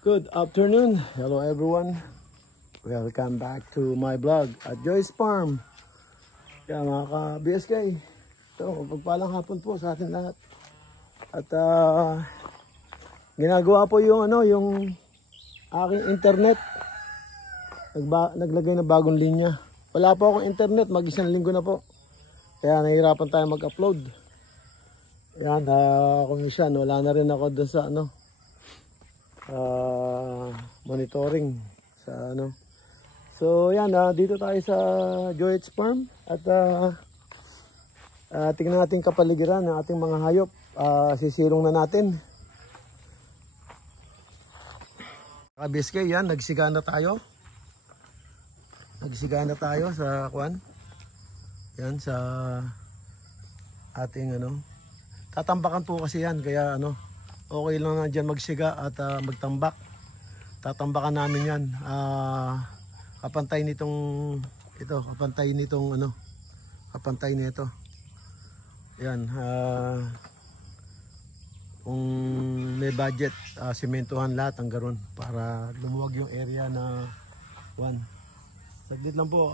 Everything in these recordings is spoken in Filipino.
Good afternoon, hello everyone. Welcome back to my vlog at Joyce Farm. Kaya mga ka-BSK, ito, pagpalang hapon po sa atin lahat. At ginagawa po yung yung aking internet. Naglagay na bagong linya. Wala po akong internet, mag-isang linggo na po. Kaya nahihirapan tayo mag-upload. Yan, kung isyan, wala na rin ako doon sa monitoring sa So yan, dito tayo sa Joyce Farm at tingnan natin kapaligiran ng ating mga hayop. Sisilong na natin. Kabiske, yan, nagsigana tayo. Nagsigana tayo sa kwan. Yan, sa ating tatambakan po kasi yan, kaya okay lang na dyan magsiga at magtambak. Tatambakan namin yan. Kapantay nitong kapantay nitong kapantay nito. Yan. Kung may budget, simentuhan lahat ang garon para lumuwag yung area na saglit lang po.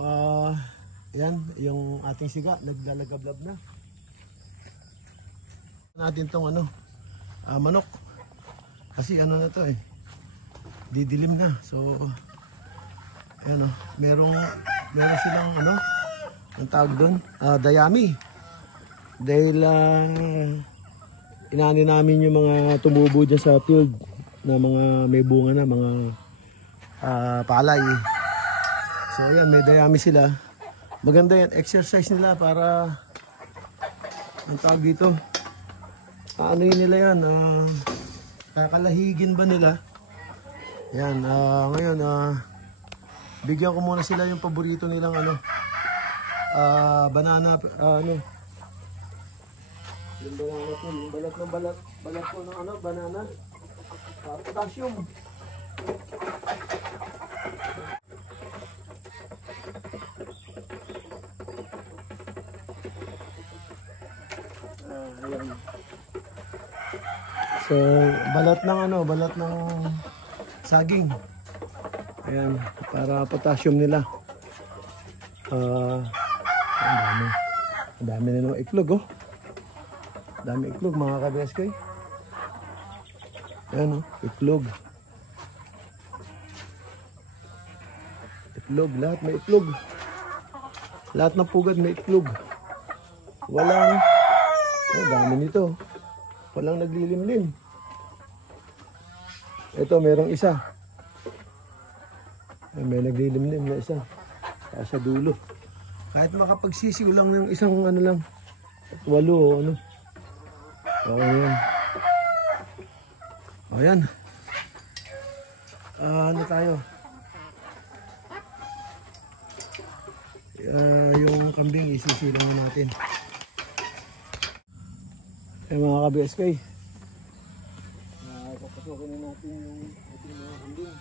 Yan, yung ating siga naglalagablab na. Natin tong manok kasi na to didilim na, so ayan meron silang ang tawag doon, dayami, dahil inani namin yung mga tumubo dyan sa field na mga may bunga na mga palay. So ayan, may dayami sila, maganda yan, exercise nila para ang tawag dito, nila yan, kakalahigin ba nila? Yan, ngayon, bigyan ko muna sila yung paborito nilang banana, yung banana po, yung balat po ng banana, potassium. Ayan. So, balat ng saging. Ayan, para potassium nila. Ang dami na ng iklog, dami iklog mga ka-BSK. Ayan, iklog. Iklog, lahat may iklog. Lahat ng pugad may iklog. Walang, dami nito. Walang naglilimlim. Ito, merong isa. May naglilimlim na isa. Sa dulo. Kahit makapagsisiw lang yung isang lang. 8 o ayan. Ayan. Tayo? Yung kambing isisilang natin. Mga ka-BSK, papasukin na natin yung ating mga kambing.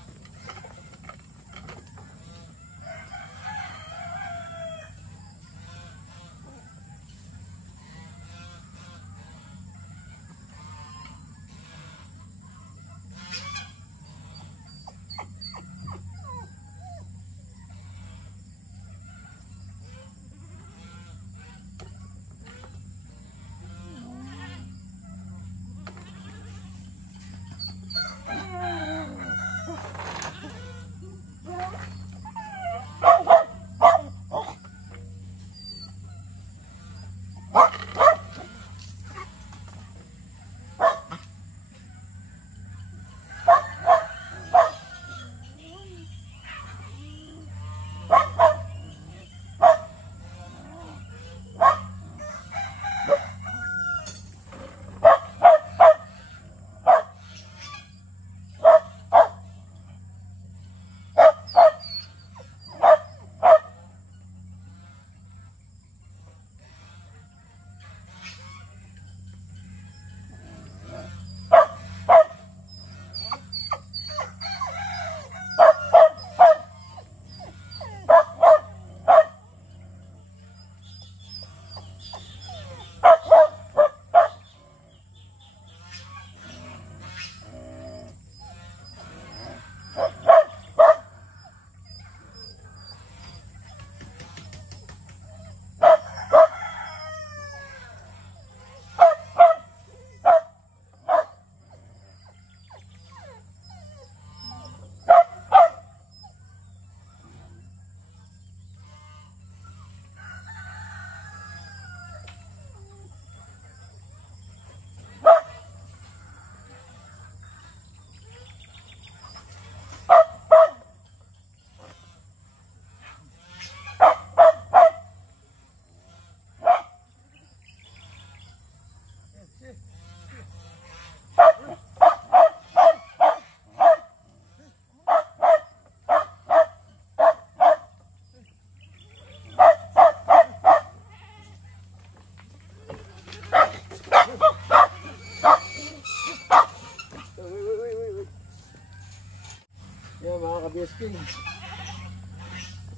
Yan mga ka-BSK.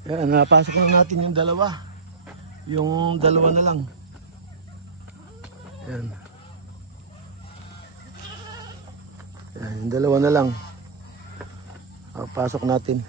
Yan, napasok na natin yung dalawa. Yung dalawa na lang. Yan. Yan, yung dalawa na lang. Pasok natin.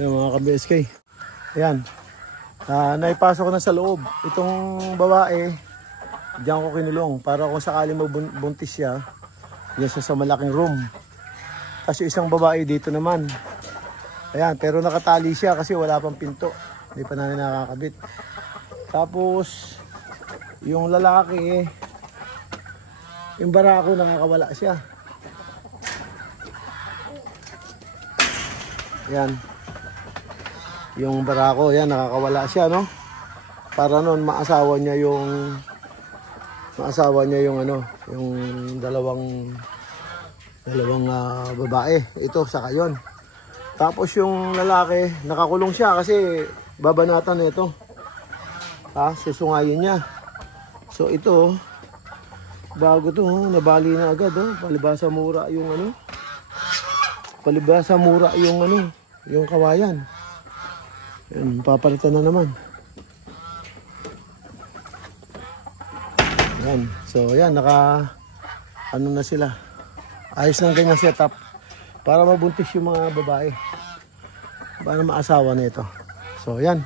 Ayan mga ka-BSK. Ayan. Naipasok ko na sa loob. Itong babae, diyan ko kinulong para kung sakali magbuntis siya, yan siya sa malaking room. Kasi isang babae dito naman. Ayan, pero nakatali siya kasi wala pang pinto. Hindi pa namin nakakabit. Tapos, yung lalaki, yung barako nakakawala siya. Ayan. Yung barako, yan, nakakawala siya, no? Para noon maasawa niya yung ano, yung dalawang babae. Ito, saka yun. Tapos yung lalaki, nakakulong siya kasi babanatan na ito. Susungayin niya. So ito, bago to, nabali na agad, palibasa mura yung ano. Palibasa mura yung ano, yung kawayan. Yan, papalitan na naman. Yan. So, yan. Ano na sila. Ayos ng ganyan setup. Para mabuntis yung mga babae. Para maasawa na ito. So, yan.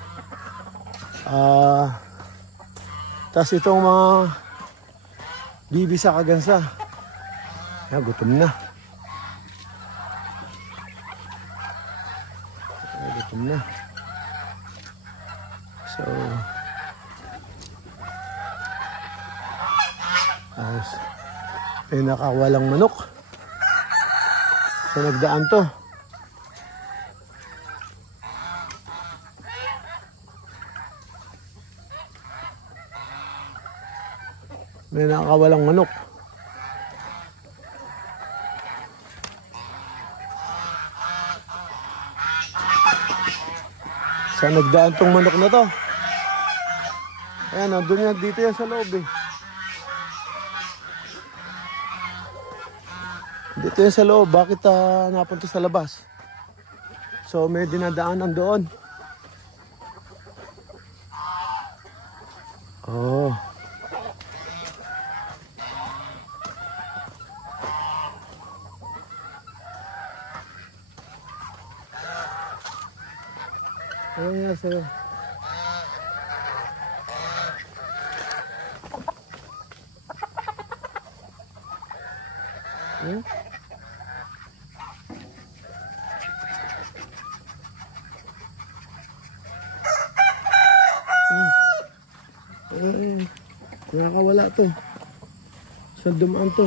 Tapos itong mga bibi sa kagansa. Yan, gutom na. Yan, gutom na. So, ayos. May nakawalang manok. So, nagdaan to. May nakawalang manok. So, nagdaan tong manok na to. Ayan, nandun yan, dito yan sa loob eh. Dito yan sa loob, bakit napunta sa labas? So may dinadaanan doon. Oh. Ano nga sa'yo? Nakakawala to. Saan dumaan to?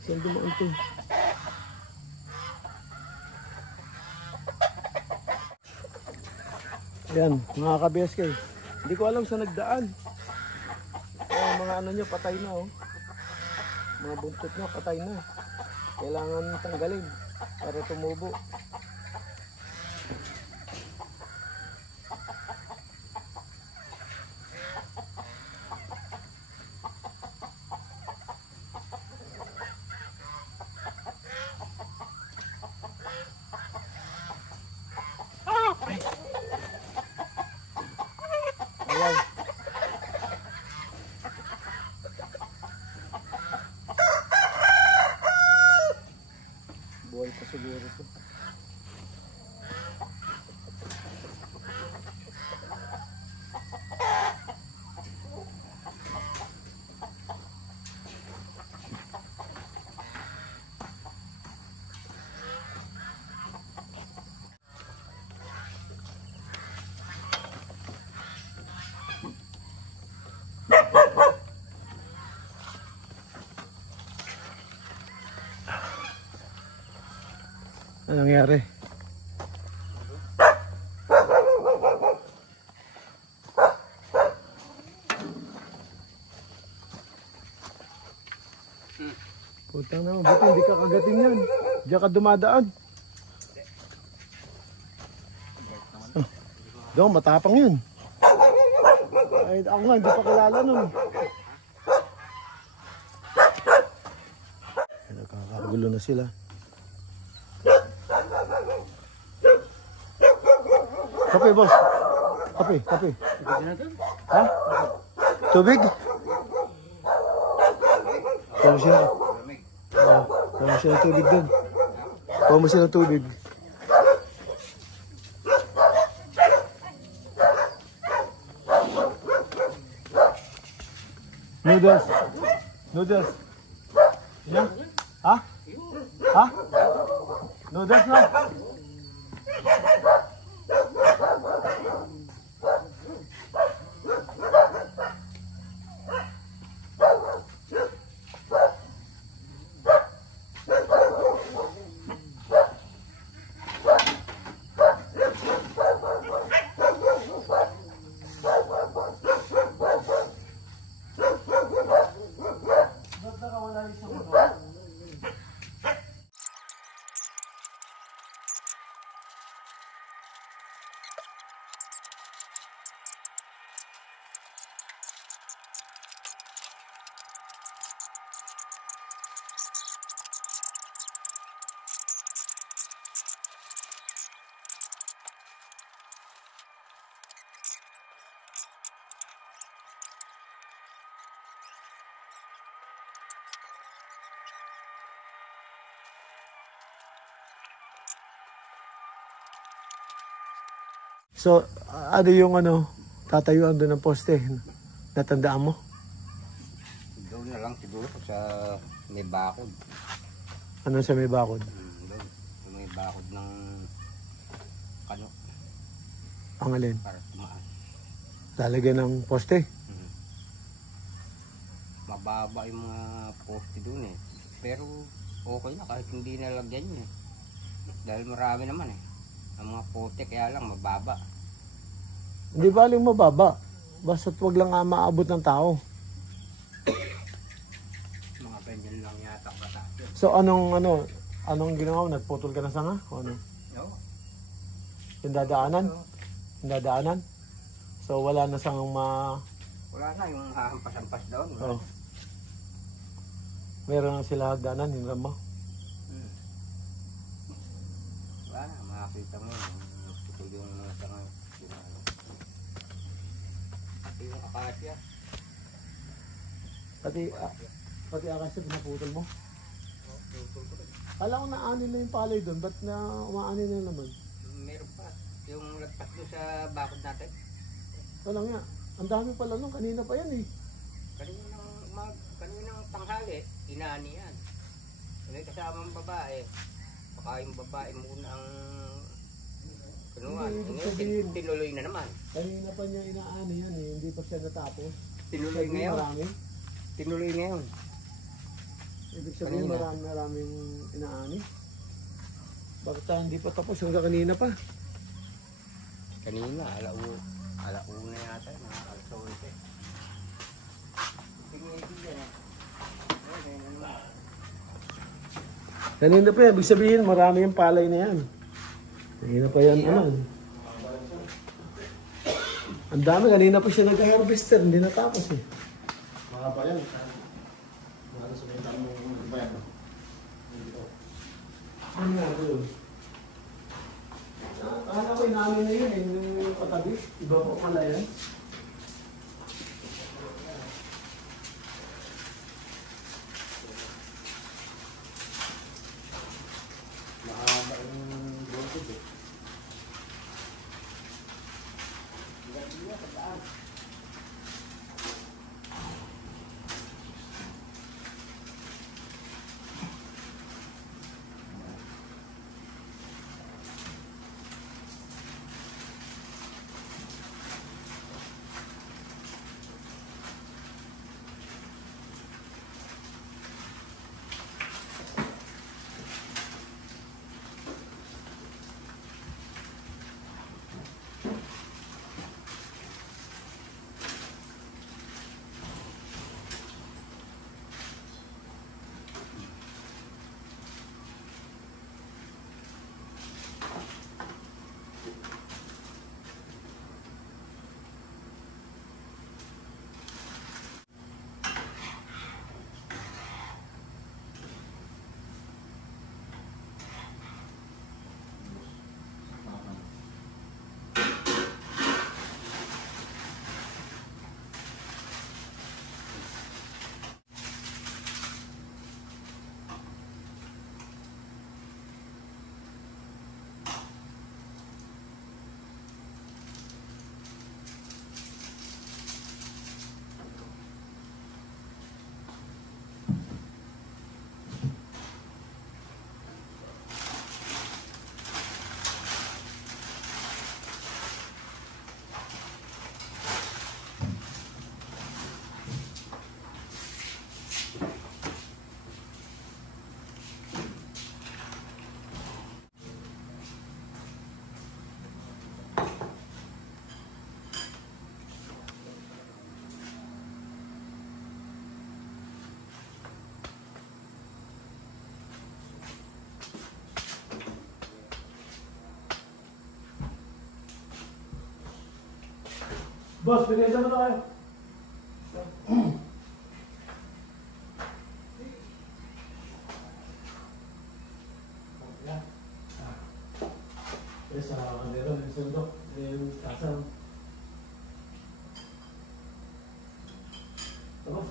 Saan dumaan to? Ayan, mga ka-BSK. Hindi ko alam saan nagdaan. Ayan, mga ano nyo, patay na oh. Mga buntot nyo, patay na. Kailangan tanggalin para tumubo. Ayan. Buhay pa siguro ito. Ano nangyari? Putang na, buti hindi ka kagatin yan. Diyan ka dumadaan. Oh, doon, matapang yun. Ay, ako nga, hindi pa kilala nun. Nagkakagulo na sila. Kape, boss. Kape, kape. Ha? Tubig? Kuha mo siya. Kuha mo siya ng tubig dun. Kuha mo siya ng tubig. Noodles. Noodles. Yan? Ha? Ha? Noodles na? So, ano yung tatayuan doon ng poste? Natandaan mo? Doon na lang siguro sa may bakod. Ano sa may bakod? Doon, sa may bakod ng kano. Ang alin? Para tumaan. Lalagyan ng poste? Mababa yung mga poste doon eh. Pero okay na kahit hindi nalagyan yun eh. Dahil marami naman eh. Ang mga poste kaya lang mababa. Hindi baling mababa. Basta't wag lang maabot ng tao. Mga ganyan lang yata bata. So anong ginawa mo? Nagputol ka na sanga? O ano? No? Yung dadaanan? Yung dadaanan? So wala na sangang Wala na yung hahampas-hampas doon. Oh. Meron na sila hagdanan, yung mo. Wala na, makakita mo yung yung mga sanga. Pati yung akasya. Pati akasya pinaputol mo? Alam ko na anin na yung palay doon, ba't na umaanin na naman? Meron pa. Yung lagpas doon sa bakod natin. Wala nga, ang dami pala nung kanina pa yan eh. Kaninang tanghali, inaani yan. May kasamang babae. baka yung babae muna ang Hindi, ibig sabihin. tinuloy na naman. Kanina pa niya inaano yan eh, hindi pa siya natapos. Tinuloy Sabi, ngayon. marami. Tinuloy ngayon. Ibig sabihin Kanina. maraming inaani. Bakit hindi pa tapos hanggang kanina pa? Kanina, alauna yata, mga alas 11. Kanina pa yan, ibig sabihin marami yung palay na yan. Kanina pa yan, ano. Ang dami, kanina pa siya nag-harvester, hindi natapos eh. Mga pa yan. Mga sa may tamong bayan. Ano nga ito yun? Akala ko inamin na yun eh, yung patabi. Iba po pala yan. Mahaba yung voltage eh. Boss, binigay mo tayo. Yes, meron yung sundok. Yung kasal. Tapos?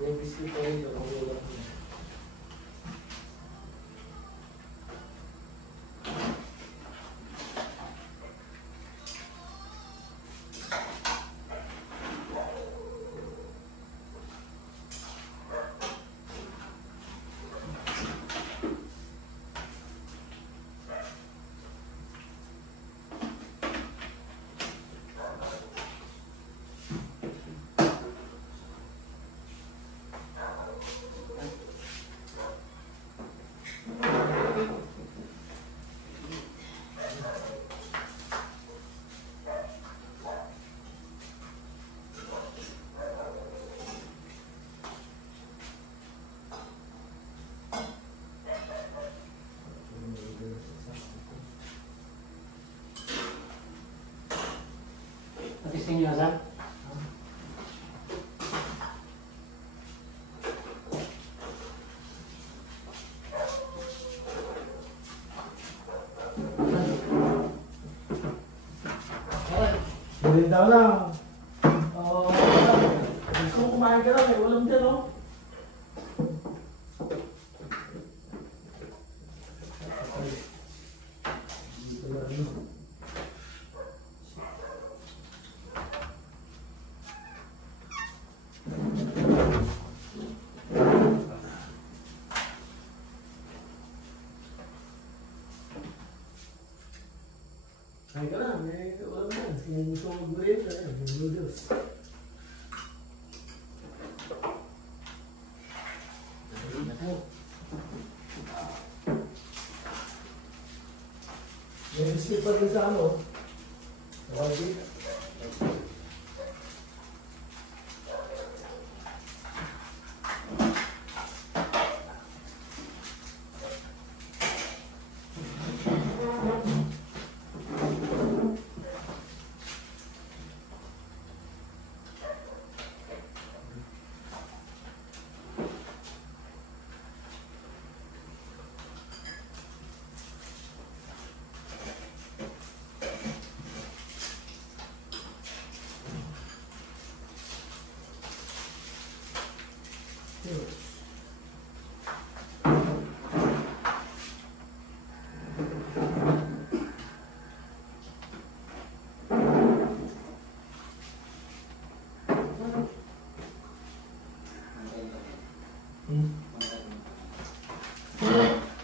May biscuit pa rin. Natisting niyo, sir? Bili daw lang. Gusto mo kumain ka lang eh. Walang dyan, no? Dito na, ano? Kain ka na, may wala mo. Yung gusto mo mag-merienda, yung noodles. May biscuit pa rin sa ano. Wagi.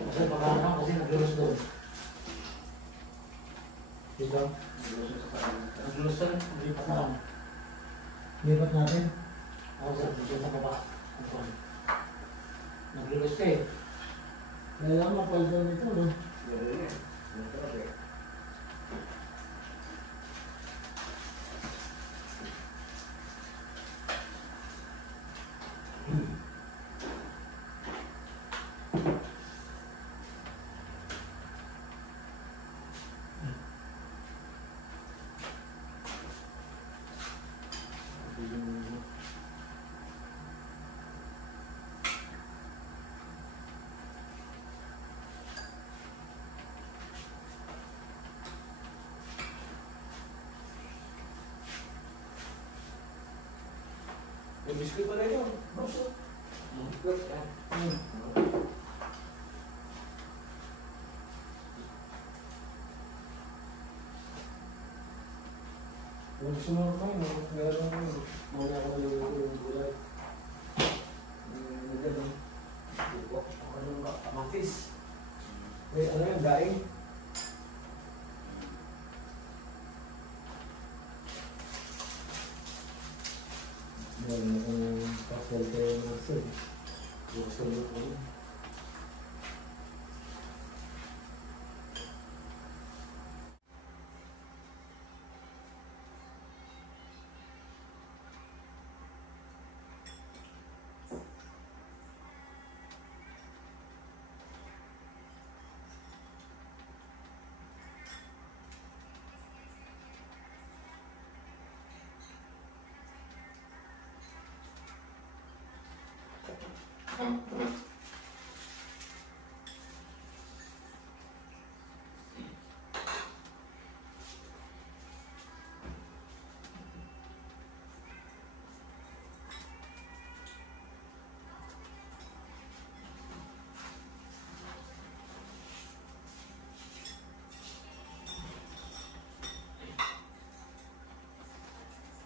Kasi pagkakang kasi nag-lulus doon. Dito? Nag-lulus doon, lipat na kami. Lipat natin? Ako sir, dito sa baba. Nag-lulus ka eh. Kailangan mapalitan nito, no? May biskuit pa rin yun. Baso. Kung gusto mo naman, meron mo yun. Muna ako naluluto yung gulay. Nagano. Ano ba? Matis. May ano yung daing? Meron akong pastel kay Marcel. Gusto mo ko yun.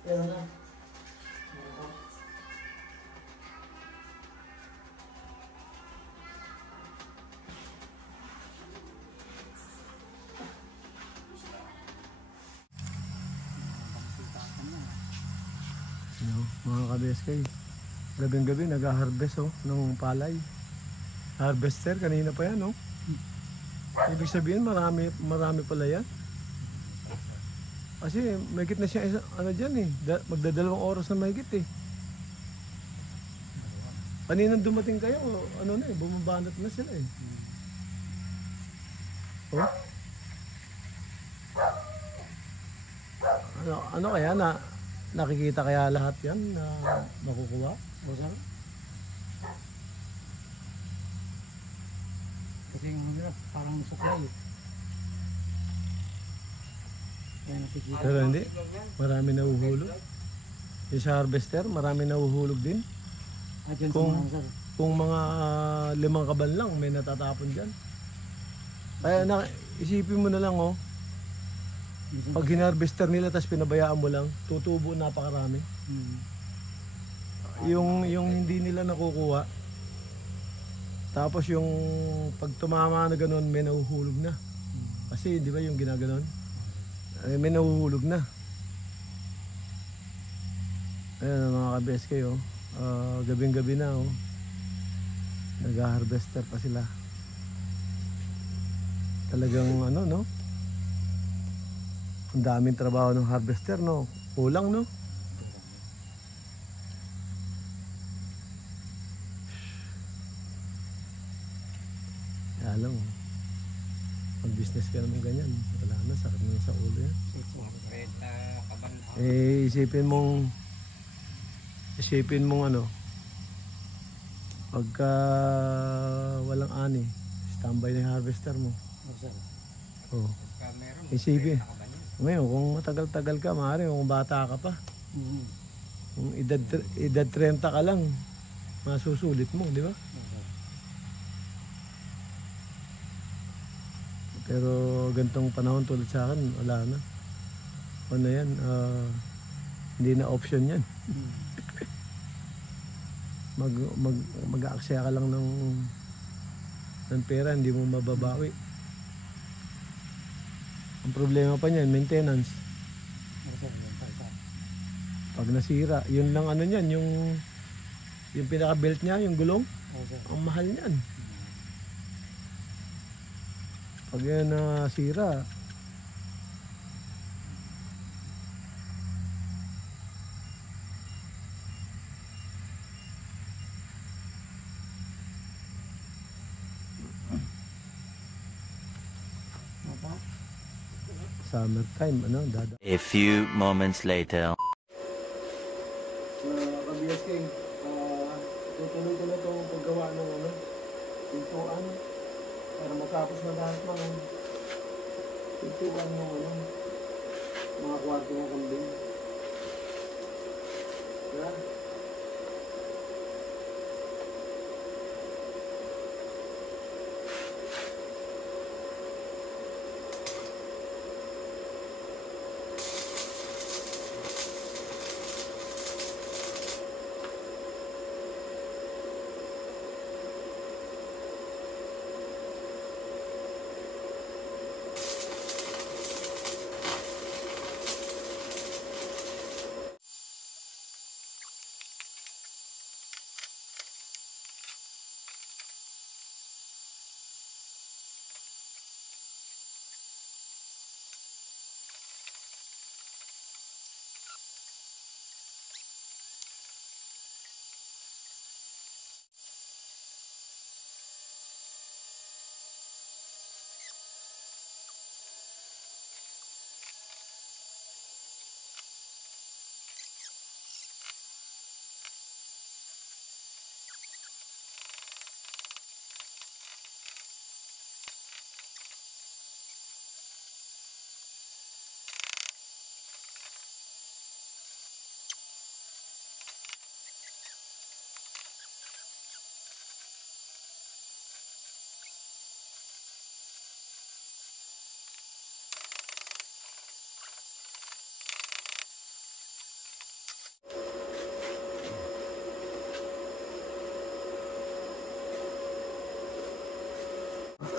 Pero na. Mga kabeskay, gabing-gabi nag-harvest ng palay. Harvester, kanina pa yan, no? Ibig sabihin, marami pala yan. Kasi mahigit na siya, ano dyan eh, magdadalawang oras na mahigit eh. Kaninang dumating kayo, ano na eh, bumabanat na sila eh. Oh? Ano kaya na, nakikita kaya lahat yan na makukuha? O saan? Kasi yung parang supply. Pero hindi, marami nahuhulog. Yung sa harvester, marami nahuhulog din. Kung mga 5 kaban lang, may natatapon dyan. Kaya isipin mo na lang, oh, pag hinarvester nila tapos pinabayaan mo lang, tutubo napakarami. Yung hindi nila nakukuha, tapos yung pag tumama na gano'n, may nahuhulog na. Kasi di ba yung ginaganon? Ay, may nahuhulog na. Ayan mga ka-BSK oh. Gabing-gabi na oh. Nag-harvester pa sila. Talagang ano no? Ang daming trabaho ng harvester no. Kulang no? Kaya lang mag-business ka naman ganyan. Wala na, sakit na sa ulo yan. Isipin mong ano, pagka walang ani, standby na yung harvester mo. Oh. Isipin. Ngayon, kung matagal-tagal ka, maaari kung bata ka pa. Kung edad 30 ka lang, masusulit mo, di ba? Pero gantong panahon tulad sa akin, wala na. Ano yan, hindi na option yan. Mag-aaksaya ka lang ng pera, hindi mo mababawi. Ang problema pa niyan, maintenance. Pag nasira, yun lang ano niyan, yung pinaka-belt niya, yung gulong, ang mahal niyan. Pag yan nasira, summertime, ano, dada. A few moments later. Ka-BSK, tutuloy ko na itong paggawa ng ano, pintuan para matapos na lahat ng pintuan ng ano, mga kwarto ng kambing. Yeah.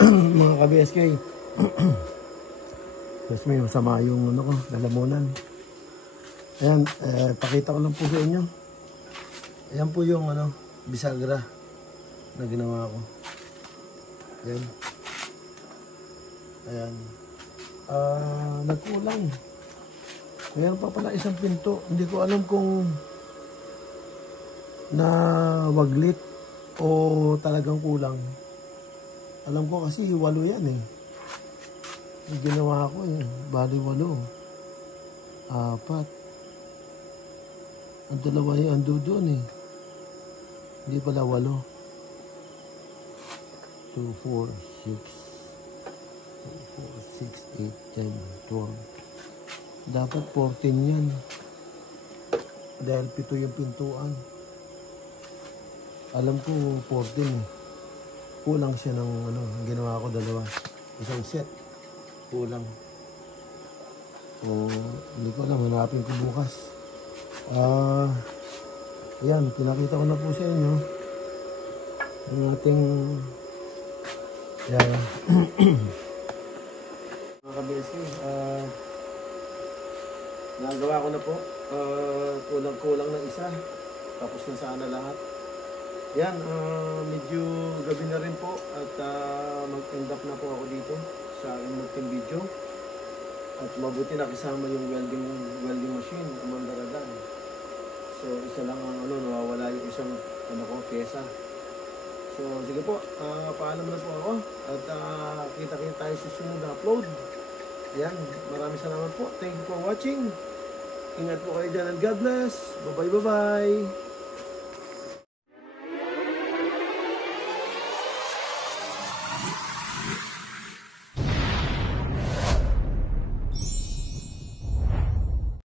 Mga ka-BSK, yes, may masama yung ano ko, lalamunan. Ayan, pakita ko lang po sa inyo. Ayan po yung ano, bisagra na ginawa ko. Ayan. Ayan. Nagkulang. Ayan pa pala isang pinto. Hindi ko alam kung na waglit o talagang kulang. Alam ko kasi 8 yan eh. Yung ginawa ko eh. Bali 8. 4. Ang dalawa yung ando doon eh. Hindi pala 8. 2, 4, 6, 8, 10, 12. Dapat 14 yan. Dahil 7 yung pintuan. Alam ko 14 eh. Kulang siya ng ano, ginawa ko 2. Isang set. Kulang. O, hindi ko alam, hanapin ko bukas. Ayan, pinakita ko na po sa inyo ang ating mga ka-BSK, nagawa ko na po. Kulang-kulang ng isa. Tapos na sana lahat. Yan, medyo gabi na rin po at mag-end up na po ako dito sa aking munting video. At mabuti nakisama yung welding machine, ang mandaradan. So isa lang ang nawawala yung isang pyesa. So sige po, paalam na po ako at kita-kita tayo sa susunod na upload. Ayan, maraming salamat po. Thank you for watching. Ingat po kayo dyan and God bless. Bye-bye.